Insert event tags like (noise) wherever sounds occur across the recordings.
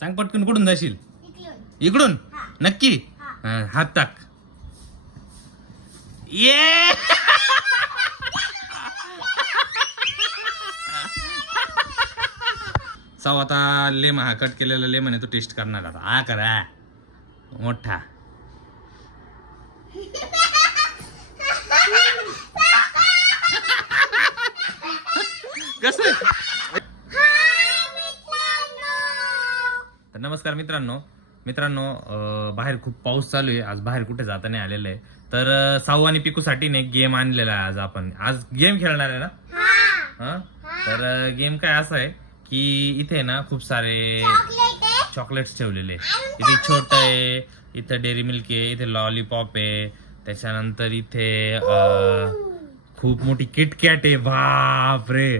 सांग पटकन कुठून जाशील? इकडून. नक्की? हात टाक. ये! साव आता लेम हा कट केलेला लेमन आहे तो टेस्ट करणार आता. हा करा. मोठा. (laughs) कसं? तर नमस्कार मित्रांनो. मित्रांनो बाहेर खूप पाऊस चालू आहे. आज बाहेर कुठे जाता नाही आलेलं आहे. तर साऊ आणि पिकूसाठी ना एक गेम आणलेला आहे आज आपण. आज गेम खेळणार आहे ना? हा. तर गेम काय असा आहे की इथे ना खूप सारे चॉकलेट्स ठेवलेले. इथे छोट आहे. इथे डेअरी मिल्क आहे इथे लॉलीपॉप आहे त्याच्यानंतर इथे खूप मोठी किटकॅट आहे. बाप रे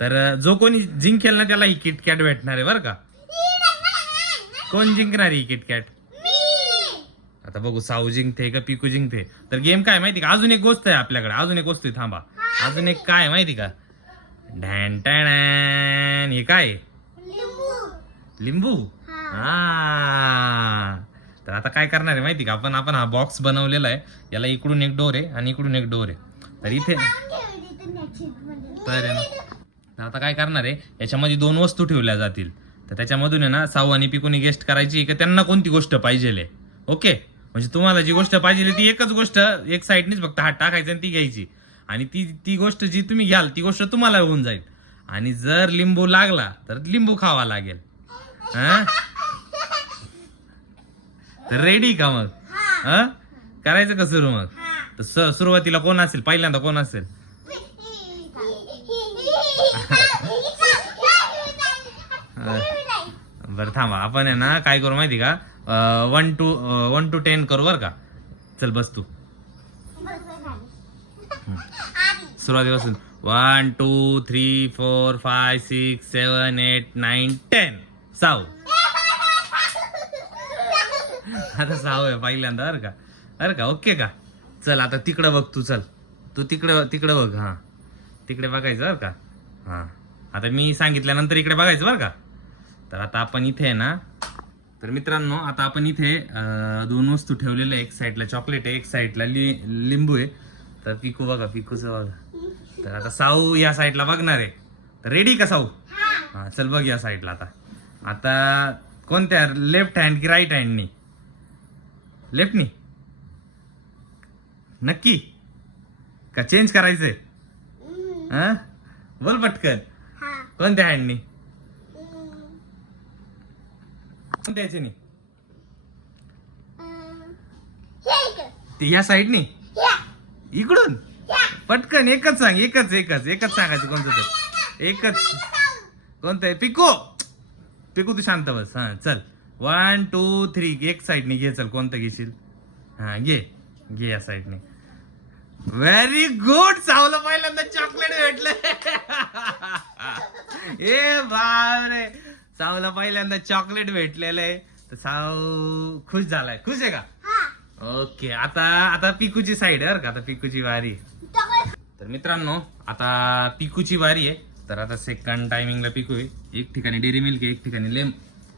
तर जो कोणी जिंकेल ना त्याला ही किटकॅट भेटणार आहे बरं का? कोण जिंकणार ही किटकॅट मी. आता बघू साऊ जिंकते का पिकू जिंकते? तर गेम काय माहिती का? अजून एक गोष्ट आहे आपल्याकडे. अजून एक वस्तू आहे थांबा. अजून एक काय आहे माहिती का? ढॅन टॅन हे काय? आहे? लिंबू. लिंबू? हा. तर आता काय करणार आहे माहिती का? आपण आपण हा बॉक्स बनवलेला आहे. याला इकडून एक डोर आहे आणि इकडून एक डोर आहे. तर इथे आहे तर आता काय करणार आहे? याच्यामध्ये दोन वस्तू ठेवल्या जातील. तर त्याच्यामधून आहे ना साऊ आणि पिकुनी गेस्ट करायची का त्यांना कोणती गोष्ट पाहिजे ओके म्हणजे तुम्हाला जी गोष्ट पाहिजे ती एकच गोष्ट एक साईडनीच फक्त हात टाकायचा आणि ती घ्यायची. आणि ती ती गोष्ट जी तुम्ही घ्याल ती गोष्ट तुम्हाला होऊन जाईल. आणि जर लिंबू लागला तर लिंबू खावा लागेल. हा? तर रेडी का मग? हा. करायचं का सुरू मग? तर सुरुवातीला कोण असेल? पहिल्यांदा कोण असेल? (laughs) बरं थांबा. आपण आहे ना काय करू माहिती का? One two one two ten करू बरं का? चल बस तू. सुरुवातीपासून one two three four five six seven eight nine ten साऊ. आता साऊ आहे पहिल्यांदा बरं का? अरे का? ओके का? चल आता तिकडं बघ तू चल. तू तिकडं तिकडं बघ हां. तिकडे बघायचं बरं का? हां. आता मी सांगितल्यानंतर इकडे बघायचं बरं का? तर आता आपण इथे आहे ना तर मित्रांनो आता आपण इथे दोन वस्तू ठेवलेल्या आहे. एक साईडला चॉकलेट आहे एक साईडला लि लिंबू आहे. तर पिकू बघा पिकूचं बघा. तर आता साऊ या साईडला बघणार आहे. तर रेडी का साऊ? हा चल बघ या साईडला आता. आता कोणत्या? लेफ्ट हँड की राईट हँडनी लेफ्टनी नक्की? का चेंज करायचंय? हा? बोल पटकन. कोणत्या हँडनी कोणत्या ह्याच्यानी ते या साईडनी इकडून? पटकन एकच सांग एकच एकच एकच सांगायचं कोणतं तर. एकच. कोणतं आहे पिको. पिकू तू शांत बस. हा चल. वन टू थ्री एक साईडने घे चल. कोणतं घेशील? हा घे. घे या साईडने व्हेरी गुड सावलं पहिल्यांदा चॉकलेट भेटलं. (laughs) ए बापरे. सावला पहिल्यांदा चॉकलेट भेटलेलं आहे. तर साव खुश झालाय. खुश आहे का? ओके आता आता पिकूची साईड आहे बरं का? आता पिकूची वारी. तर मित्रांनो आता पिकूची वारी आहे. तर आता सेकंड टायमिंगला पिकू आहे. एक ठिकाणी डेअरी मिल्क एक ठिकाणी लेम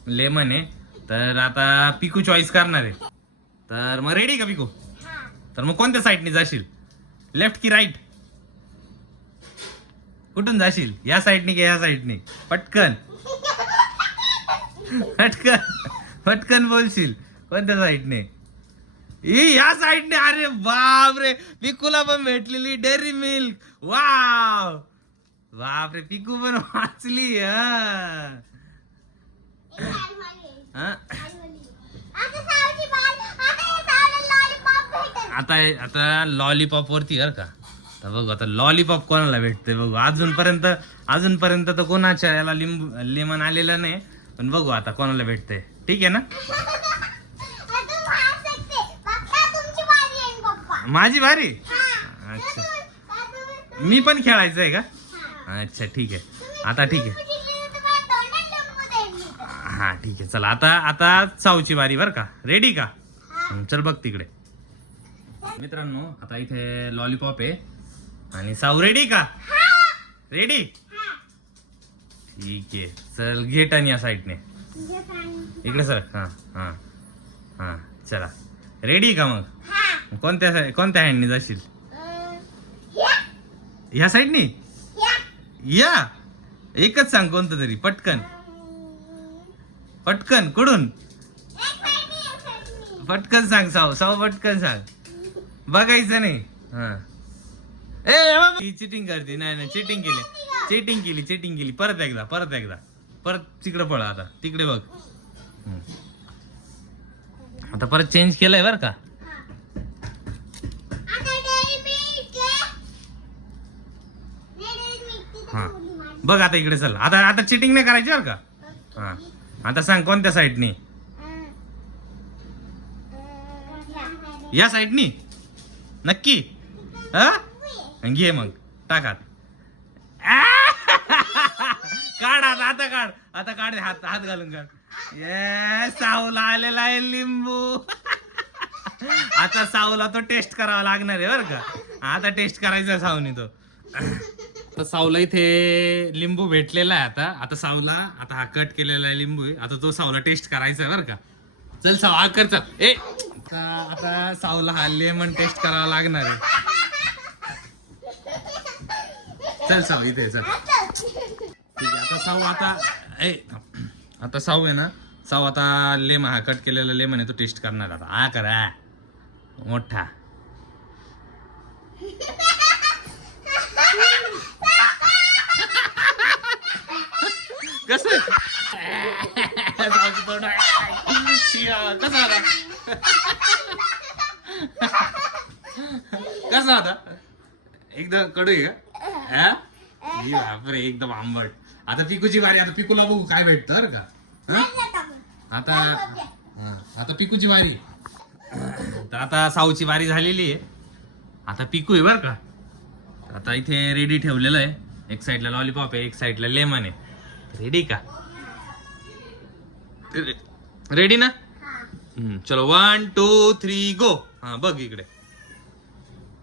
लेमन आहे. तर आता पिकू चॉईस करणार आहे. तर मग रेडी का पिकू? तर मग कोणत्या साईडने जाशील? लेफ्ट की राईट कुठून जाशील? या साईडने की या साईडने पटकन. पटकन पटकन बोलशील. कोणत्या साईडने? ई या साईडने. अरे बाप रे पिकूला पण भेटलेली डेअरी मिल्क. वाव. बाप रे पिकू पण वाचली आता आता लॉलीपॉप वरती बर का. तर बघू आता लॉलीपॉप कोणाला भेटते बघू. अजूनपर्यंत अजूनपर्यंत तर कोणाच्या याला लिंबू लेमन आलेलं नाही. पण बघू आता कोणाला भेटते. ठीक आहे ना? माझी भारी? अच्छा. मी पण खेळायचं आहे का? अच्छा ठीक आहे. आता ठीक आहे. हा ठीक आहे. चला आता आता साऊची बारी बर का. रेडी का? चल बघ तिकडे. मित्रांनो आता इथे लॉलीपॉप आहे. आणि साऊ रेडी का? रेडी ठीक आहे. चल घेट आणि या साईडने. इकडे सर हा हा हा. चला. रेडी का मग? हा. कोणत्या कोणत्या हँडने जाशील? ह्या साईडने? या. या. एकच सांग कोणतं तरी. पटकन. पटकन. कुठून. पटकन सांग साव. साव पटकन सांग. बघायचं नाही. हा. ए चिटिंग करते. नाही नाही चिटिंग केली. चेटिंग केली चेटिंग केली. परत एकदा परत एकदा. परत तिकडे पळ आता. तिकडे बघ. आता परत चेंज केलंय बर का? हा. बघ आता इकडे चल. आता आता चिटिंग नाही करायची बरं का? हा. आता सांग कोणत्या साईडनी या. या साईडनी नक्की? हा? घे मग. टाकात काढ आता आता काढ. आता काढ हात हात घालून काढ. ये सावला आलेला आहे लिंबू. आता सावला तो टेस्ट करावा लागणार आहे बरं का. आता टेस्ट करायचा सावनी तो. सावला इथे लिंबू भेटलेला आहे आता. आता सावला आता हा कट केलेला आहे लिंबू आहे. आता तो सावला टेस्ट करायचा आहे बरं का. चल साव हा कर चल. ए! आता आता सावला हा लेमन टेस्ट करावा लागणार आहे. चल साव इथे चल. साऊ आता ए आता साऊ आहे ना साऊ आता लेम हा कट केलेला लेमन आहे तो टेस्ट करणार आता. हा करा. मोठा. कसं? साऊचं तोंड आहे. कसा होता कसा होता एकदम कडू आहे का? हा? ई बापरे एकदम आंबट. आता पिकूची वारी आता पिकूला बघू काय भेटतं बरं का? हा? आता हा, आता पिकूची वारी. तर आता साऊची वारी झालेली आहे. आता पिकू आहे बरं का? आता इथे रेडी ठेवलेलं आहे. एक साईडला लॉलीपॉप आहे एक साईडला लेमन आहे. रेडी का? रेडी ना? हम्म, चलो वन टू थ्री गो हा बघ इकडे.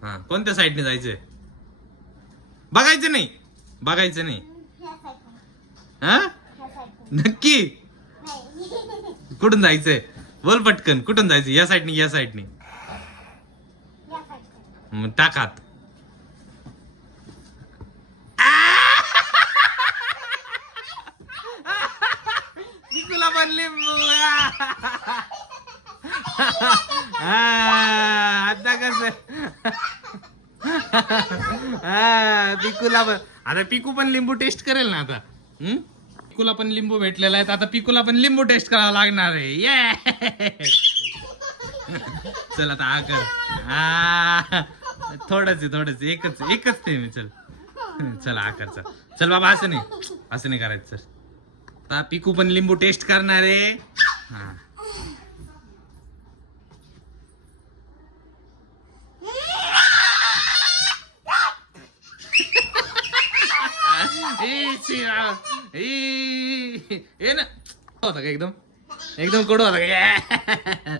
हा कोणत्या साईडने जायचंय? बघायचं नाही. बघायचं नाही. हा? नक्की? कुठून जायचंय? बोल पटकन कुठून जायचं या साईडने या साईडने मग टाकात पिकूला पण लिंबू आता कस? पिकूला आता पिकू पण लिंबू टेस्ट करेल ना आता. हम्म? पिकूला पण लिंबू भेटलेला आहे. तर आता पिकूला पण लिंबू टेस्ट करावा लागणार आहे. ये चल आता हा कर. हा. थोडंच आहे थोडंच आहे. एकच एकच ते मी. चल. चल हा कर चल. चल बाबा असं नाही. असं नाही करायचं चल. आता पिकू पण लिंबू टेस्ट करणार आहे. हा ए, शी, आ, ए, ना. होता का एकदम. एकदम कडू होता का.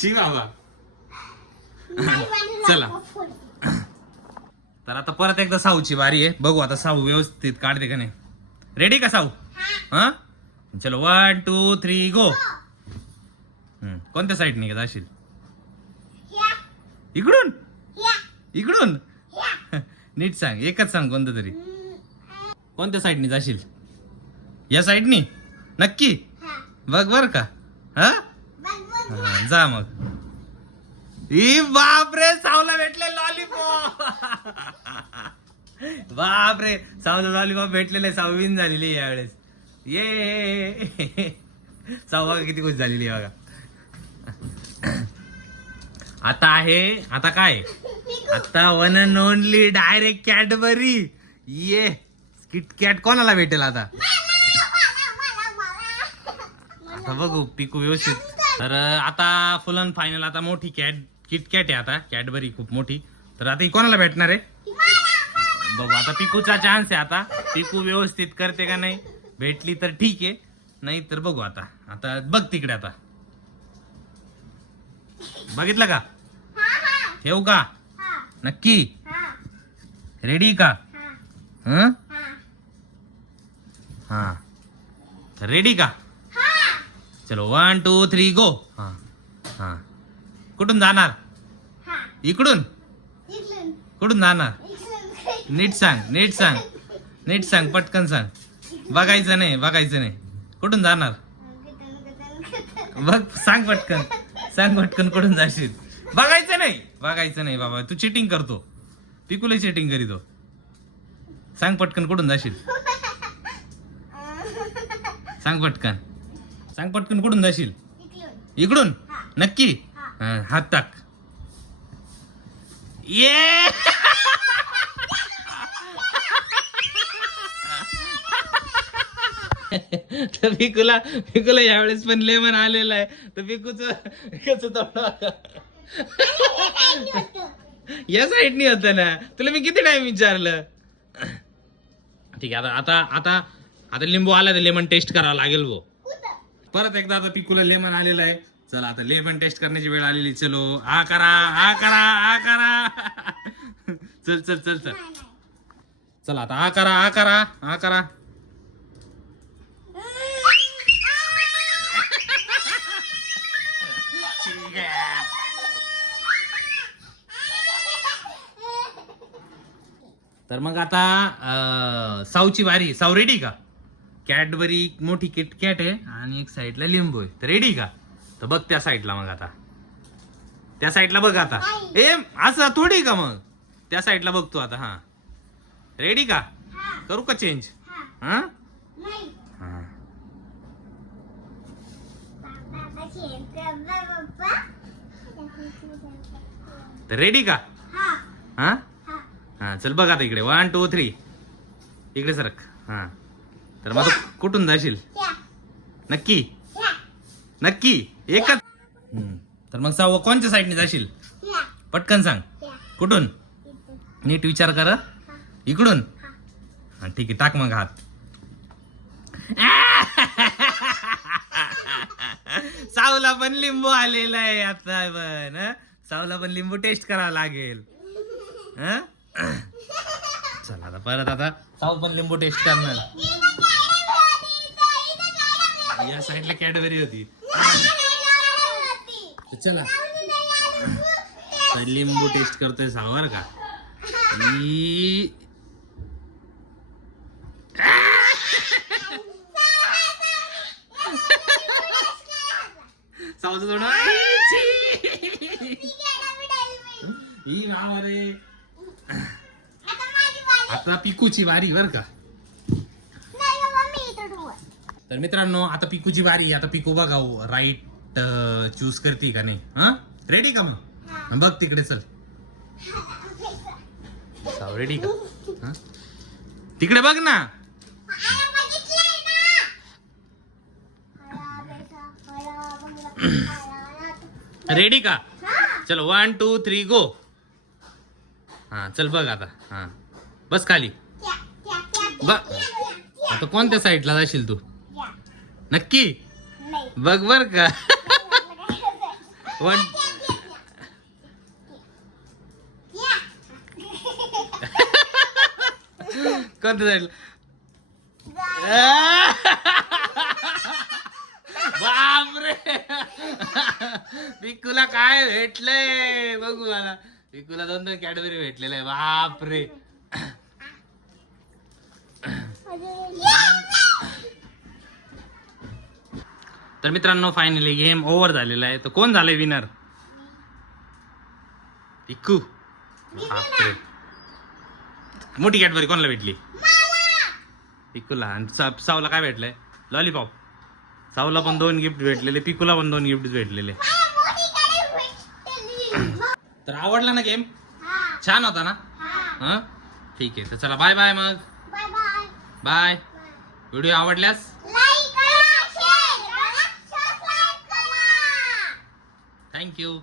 शी बाबा चला. तर आता परत एकदा साऊची बारी आहे. बघू आता साऊ व्यवस्थित काढते का नाही. रेडी का साऊ हा? चलो वन टू थ्री गो कोणत्या साईडने जाशील इकडून? इकडून? (laughs) नीट सांग. एकच सांग कोणतं तरी. कोणत्या साईडने जाशील? या साईडनी? नक्की? बघ बर का. हा? जा मग. ई बापरे सावला भेटले लॉलीपॉप (laughs) बापरे सावला लॉलीपॉप भेटलेले साव विन झालेली यावेळेस. ये. साव किती खुश झालेली आहे बघा. आता आहे आता काय? आता one and only direct Cadbury ये. किटकॅट कोणाला भेटेल आता? आता बघू पिकू व्यवस्थित. तर आता फुल अँड फायनल आता मोठी कॅट किटकॅट आहे आता. कॅडबरी खूप मोठी. तर आता ही कोणाला भेटणार आहे? बघू आता पिकूचा चान्स आहे आता. पिकू व्यवस्थित करते का नाही? भेटली तर ठीक आहे. नाही तर बघू आता. आता बघ तिकडे आता. बघितलं का? ठेवू का? नक्की? रेडी का? हं? हां. रेडी का? हा. चलो वन टू थ्री गो हां. हां. कुठून जाणार? हा. इकडून? इकडून. कुठून जाणार? नीट सांग नीट सांग. नीट सांग पटकन सांग. बघायचं नाही बघायचं नाही. कुठून जाणार? बघ सांग पटकन. सांग पटकन कुठून जाशील. बघायचं नाही. बघायचं नाही बाबा. तू चिटिंग करतो. पिकुला चिटिंग करीतो. सांग पटकन कुठून जाशील. सांग पटकन. सांग पटकन कुठून जाशील? इकडून? नक्की? हात टाक. ये! तर पिकूला पिकूला यावेळेस पण लेमन आलेलं आहे. तर पिकूच पिकूच या साईडनी होत ना. तुला मी किती टाइम विचारलं? ठीक आहे आता आता आता आता लिंबू आला तर लेमन टेस्ट करावं लागेल कुठं? परत एकदा आता पिकूला लेमन आलेला आहे. चला आता लेमन टेस्ट करण्याची वेळ आलेली. चलो आ करा आ करा आ करा. चल चल चल चल. चला आता आ करा आ करा आ करा. तर मग आता अं, साऊची वारी. साऊ रेडी का? कॅडबरी मोठी किट कॅट आहे आणि एक साईडला लिंबू आहे. तर रेडी का? तर बघ त्या साईडला मग आता. त्या साईडला बघ आता. ए असं थोडी का मग? त्या साईडला बघतो आता हा. रेडी का? करू का चेंज हा. तर रेडी का? हा, हा? हा. हा चल बघ आता इकडे. वन टू थ्री इकडे सरक. हा. तर मग तू कुठून जाशील नक्की नक्की एकच हम्म. तर मग सहावं कोणच्या साईडने जाशील पटकन सांग कुठून नीट विचार कर हं. इकडून हा. ठीक आहे टाक मग हात (laughs) सावला पण लिंबू आलेला आहे आता पण हं? सावला पण लिंबू टेस्ट करावा लागेल हं? चला आता परत आता साऊ पण लिंबू टेस्ट करणार या साईडला कॅडबरी होती. तर चला. तर लिंबू टेस्ट करतोय सावर का. ई- सावचं थोडं ही रे आता पिकूची वारी बर का नाही बाबा, मी इथं ठेवू. तर मित्रांनो आता पिकूची वारी आता पिकू बघा राईट चूज करते का नाही हा रेडी का मग हा. बघ तिकडे चल रेडी का हा? तिकडे बघ ना. रेडी का. चलो वन टू थ्री गो हा चल बघ आता हा बस खाली त्या, त्या, त्या, त्या, ब- त्या, त्या, त्या. आता कोणत्या साईडला जाशील तू. नक्की. बघ बर का. (laughs) वन या. (laughs) कोणत्या साईडला (laughs) बापरे. पिकूला काय भेटलंय? बघू मला. पिकूला दोन दोन कॅडबरी भेटलेलं आहे बापरे. तर मित्रांनो फायनली गेम ओव्हर झालेला आहे. तर कोण झालंय विनर पिकू बापरे. मोठी कॅडबरी कोणाला भेटली? पिकूला आणि सा- सावला काय भेटलंय? लॉलीपॉप सावला पण दोन गिफ्ट भेटलेले पिकूला पण दोन गिफ्ट भेटलेले. तर आवडला ना गेम छान होता ना? हा. ठीक आहे. तर चला बाय बाय मग. बाय व्हिडिओ आवडल्यास you